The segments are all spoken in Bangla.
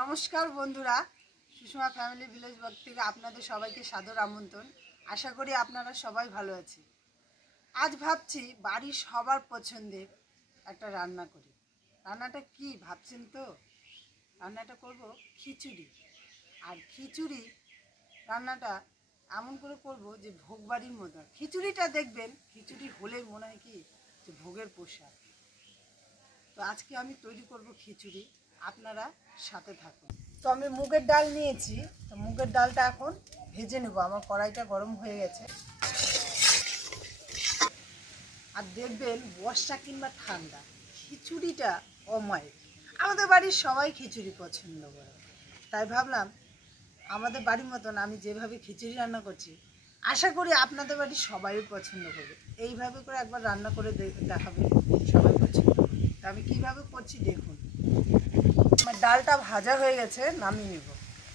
নমস্কার বন্ধুরা, সুষমা ফ্যামিলি ভিলেজ ব্লগ থেকে আপনাদের সবাইকে সাদর আমন্ত্রণ। আশা করি আপনারা সবাই ভালো আছেন। আজ ভাবছি বাড়ির সবার পছন্দের একটা রান্না করি। রান্নাটা কি ভাবছেন তো? রান্নাটা করব খিচুড়ি। আর খিচুড়ি রান্নাটা এমন করে করব যে ভোগ বাড়ির মতো। খিচুড়িটা দেখবেন, খিচুড়ি হলেই মনে হয় কি যে ভোগের প্রসাদ। তো আজকে আমি তৈরি করব খিচুড়ি, আপনারা সাথে থাকুন। তো আমি মুগের ডাল নিয়েছি, তো মুগের ডালটা এখন ভেজে নেব। আমার কড়াইটা গরম হয়ে গেছে। আর দেখবেন বর্ষা কিংবা ঠান্ডা খিচুড়িটা অমায়িক। আমাদের বাড়ির সবাই খিচুড়ি পছন্দ করে, তাই ভাবলাম আমাদের বাড়ির মতন আমি যেভাবে খিচুড়ি রান্না করছি আশা করি আপনাদের বাড়ির সবাই পছন্দ করবে। এইভাবে করে একবার রান্না করে দেখাবে, সবাই পছন্দ করবে। তা আমি কীভাবে করছি দেখুন। আমার ডালটা ভাজা হয়ে গেছে, নামিয়ে নেব।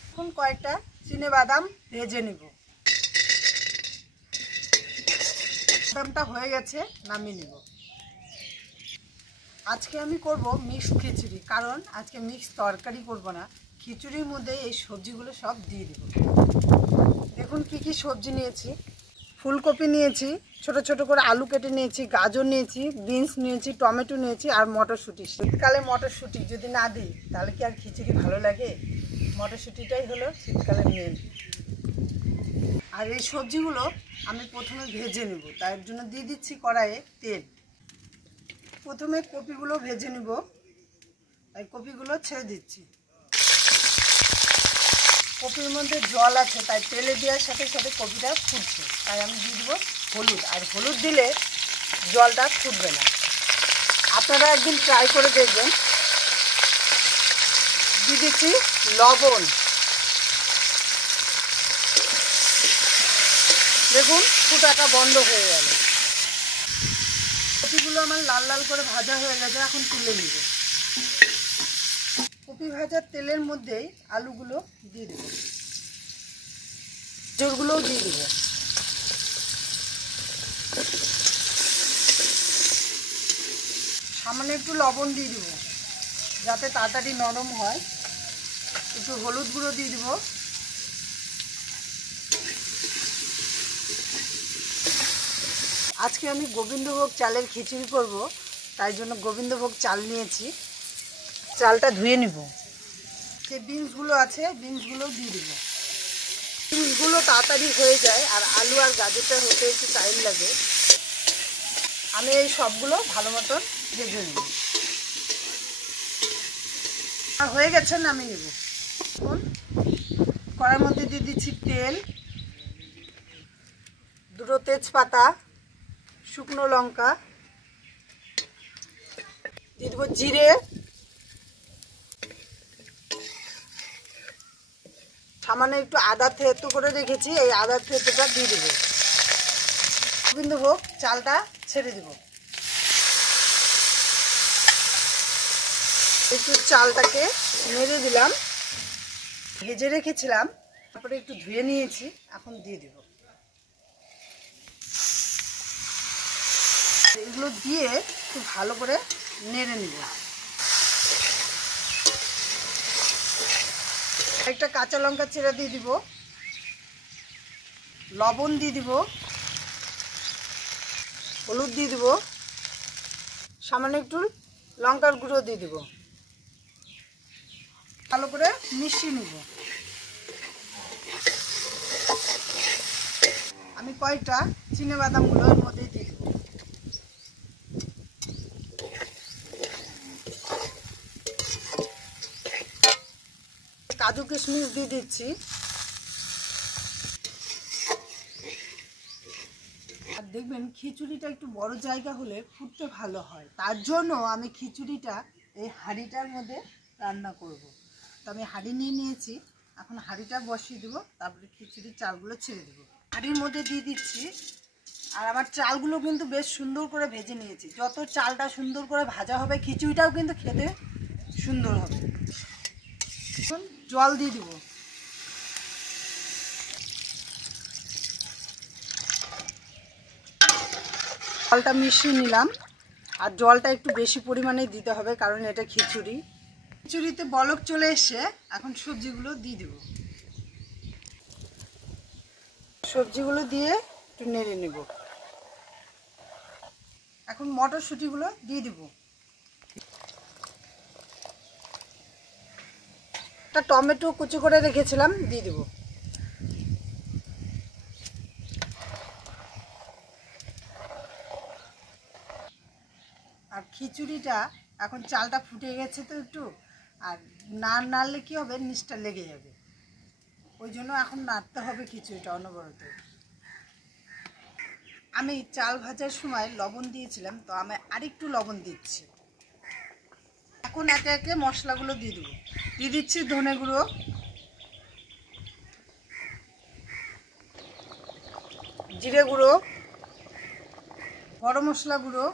এখন কয়েকটা চিনেবাদাম ভেজে নেব। বাদামটা হয়ে গেছে, নামিয়ে নেব। আজকে আমি করব মিক্স খিচুড়ি, কারণ আজকে মিক্স তরকারি করব না, খিচুড়ির মধ্যে এই সবজিগুলো সব দিয়ে দেব। দেখুন কি কি সবজি নিয়েছি। ফুলকপি নিয়েছি, ছোট ছোট করে আলু কেটে নিয়েছি, গাজর নিয়েছি, বিনস নিয়েছি, টমেটো নিয়েছি আর মটরশুঁটি। শীতকালে মটরশুঁটি যদি না দিই তাহলে কি আর খিচুড়ি ভালো লাগে? মটরশুঁটিটাই হলো শীতকালের মেন। আর এই সবজিগুলো আমি প্রথমে ভেজে নেব, তার জন্য দিয়ে দিচ্ছি কড়াইয়ে তেল। প্রথমে কপিগুলো ভেজে নেব, তাই কপিগুলো ছেড়ে দিচ্ছি। কপির মধ্যে জল আছে, তাই তেলে দেওয়ার সাথে সাথে কপিটা ফুটছে, তাই আমি দিয়ে দেবো হলুদ। আর হলুদ দিলে জলটা ফুটবে না। আপনারা একদিন ট্রাই করে দেখবেন। দিয়ে দিচ্ছি লবণ। দেখুন ফুটাটা বন্ধ হয়ে গেল। কপিগুলো আমার লাল লাল করে ভাজা হয়ে গেছে, এখন তুলে নিব। কপি ভাজার তেলের মধ্যেই আলুগুলো দিয়ে দেবো, গাজরগুলোও দিয়ে দেবো। সামান্য একটু লবণ দিয়ে দেবো যাতে তাড়াতাড়ি নরম হয়। একটু হলুদ গুঁড়ো দিয়ে দেবো। আজকে আমি গোবিন্দভোগ চালের খিচুড়ি করব, তাই জন্য গোবিন্দভোগ চাল নিয়েছি। চালটা ধুয়ে নিব। যে বিনসগুলো আছে বিনসগুলোও দিয়ে দেবো। বিনসগুলো তাড়াতাড়ি হয়ে যায়, আর আলু আর গাজরটা হতে একটু টাইম লাগে। আমি এই সবগুলো ভালো মতন ভেজে নেব। আর হয়ে গেছে, নামিয়ে নেব। এখন কড়াইয়ের মধ্যে দিয়ে দিচ্ছি তেল, দুটো তেজপাতা, শুকনো লঙ্কা, দিয়ে দেবো জিরে, সামান্য একটু আদা থেতো করে রেখেছি, এই আদা থেতোটা দিয়ে দেবো। গোবিন্দভোগ চালটা ছেড়ে দেব। একটু চালটাকে নেড়ে দিলাম। ভেজে রেখেছিলাম, তারপরে একটু ধুয়ে নিয়েছি, এখন দিয়ে দেব। এগুলো দিয়ে একটু ভালো করে নেড়ে নেব। একটা কাঁচা লঙ্কা চিরা দিয়ে দিব, লবণ দিয়ে দিব, হলুদ দিয়ে দিব, সামান্য একটু লঙ্কার গুঁড়ো দিয়ে দিব। ভালো করে মিশিয়ে নেব। আমি কয়েকটা চিনেবাদামগুলো এর মধ্যে দিয়ে দেব। কাজু কিশমিশ দিয়ে দিচ্ছি। আর দেখবেন খিচুড়িটা একটু বড় জায়গা হলে ফুটতে ভালো হয়, তার জন্য আমি খিচুড়িটা এই হাঁড়িটার মধ্যে রান্না করব। তো আমি হাঁড়ি নিয়ে নিয়েছি, এখন হাঁড়িটা বসিয়ে দেবো, তারপরে খিচুড়ির চালগুলো ছেড়ে দেবো। হাঁড়ির মধ্যে দিয়ে দিচ্ছি। আর আমার চালগুলো কিন্তু বেশ সুন্দর করে ভেজে নিয়েছি। যত চালটা সুন্দর করে ভাজা হবে খিচুড়িটাও কিন্তু খেতে সুন্দর হবে। এখন জল দিয়ে দেবো। জলটা মিশিয়ে নিলাম। আর জলটা একটু বেশি পরিমাণে দিতে হবে, কারণ এটা খিচুড়ি। খিচুড়িতে বলক চলে এসে এখন সবজিগুলো দিয়ে দেব। সবজিগুলো দিয়ে একটু নেড়ে নেব। এখন মটরশুঁটিগুলো দিয়ে দেব। একটা টমেটো কুচি করে রেখেছিলাম, দিয়ে দেব। আর খিচুড়িটা এখন চালটা ফুটে গেছে তো একটু, আর না নাড়লে কী হবে, নিচটা লেগে যাবে। ওই জন্য এখন নাড়তে হবে খিচুড়িটা অনবরত। আমি চাল ভাজার সময় লবণ দিয়েছিলাম, তো আমি আরেকটু লবণ দিচ্ছি। এখন একে একে মশলাগুলো দিয়ে দেবো। দিয়ে দিচ্ছি ধনে গুঁড়ো, জিরে গুঁড়ো, গরম মশলা গুঁড়ো,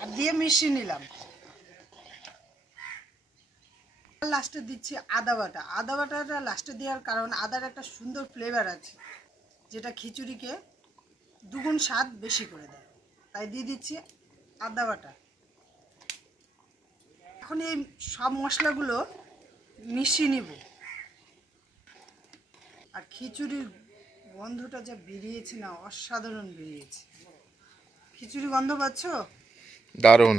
আর দিয়ে মিশিয়ে নিলাম। লাস্টে দিচ্ছি আদা বাটা। আদা বাটাটা লাস্টে দেওয়ার কারণ আদার একটা সুন্দর ফ্লেভার আছে, যেটা খিচুড়িকে দুগুণ স্বাদ বেশি করে দেয়, তাই দিয়ে দিচ্ছি আদা বাটা। এখন এই সব মশলাগুলো মিশিয়ে নিব। আর খিচুড়ির গন্ধটা যা বেরিয়েছে না, অসাধারণ বেরিয়েছে। খিচুড়ি গন্ধ পাচ্ছ? দারুণ,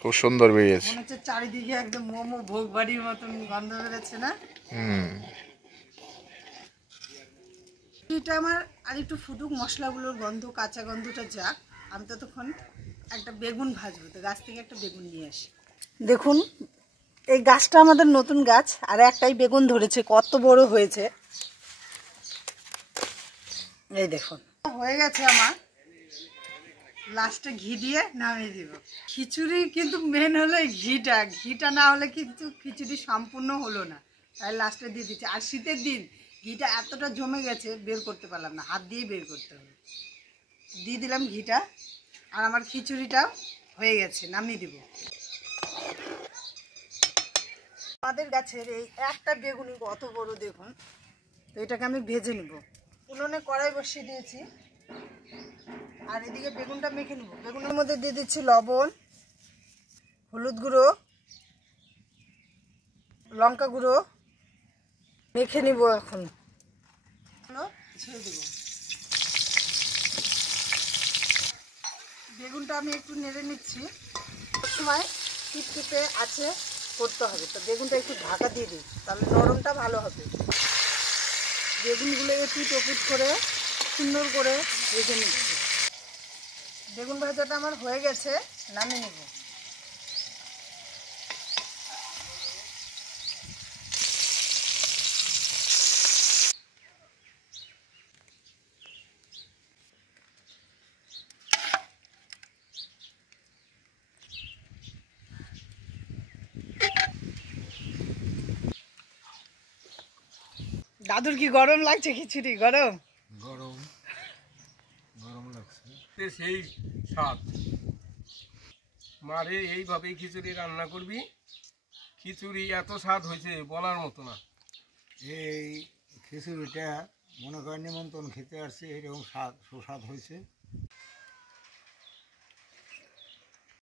খুব সুন্দর বেরিয়েছে। মনে হচ্ছে চারিদিকে একদম মোমো ভোগ বাড়ির মতন গন্ধ বেরোচ্ছে না? এটা আমার আর একটু ফুটুক, মশলাগুলোর গন্ধ, কাঁচা গন্ধটা যাক। আমি ততক্ষণ একটা বেগুন ভাজবো, তো গাছ থেকে একটা বেগুন নিয়ে আসি। দেখুন, এই গাছটা আমাদের নতুন গাছ, আর একটাই বেগুন ধরেছে, কত বড় হয়েছে এই দেখুন। হয়ে গেছে আমার, লাস্টে ঘি দিয়ে নামিয়ে দিব। খিচুড়ি কিন্তু মেন হলো ঘিটা, ঘিটা না হলে কিন্তু খিচুড়ি সম্পূর্ণ হলো না, তাই লাস্টে দিয়ে দিচ্ছি। আর শীতের দিন ঘিটা এতটা জমে গেছে, বের করতে পারলাম না, হাত দিয়ে বের করতে হলো। দিয়ে দিলাম ঘিটা, আর আমার খিচুড়িটাও হয়ে গেছে, নামিয়ে দিব। আমাদের গাছের এই একটা বেগুনি কত বড় দেখুন। তো এটাকে আমি ভেজে নিব। উনুনে কড়াই বসিয়ে দিয়েছি, আর এদিকে বেগুনটা মেখে নেব। বেগুনের মধ্যে দিয়ে দিচ্ছি লবণ, হলুদ গুঁড়ো, লঙ্কা গুঁড়ো, মেখে নিব। এখন ছেড়ে দেব। বেগুনটা আমি একটু নেড়ে নিচ্ছি। সময় টিপটিপে আছে করতে হবে, তো বেগুনটা একটু ঢাকা দিয়ে দিই, তাহলে নরমটা ভালো হবে। বেগুনগুলো এপিট ওপিট করে সুন্দর করে ভেজে নিচ্ছি। বেগুন ভাজাটা আমার হয়ে গেছে, নামিয়ে নেব। দাদুর কি গরম লাগছে? খিচুড়ি গরম গরম গরম লাগছে। সেই স্বাদ মারে, এইভাবেই খিচুড়ি রান্না করবি। খিচুড়ি এত স্বাদ হয়েছে বলার মতো না। এই খিচুড়িটা মনে করেন নিমন্ত্রণ খেতে আসছে, এরকম স্বাদ সুস্বাদ হয়েছে।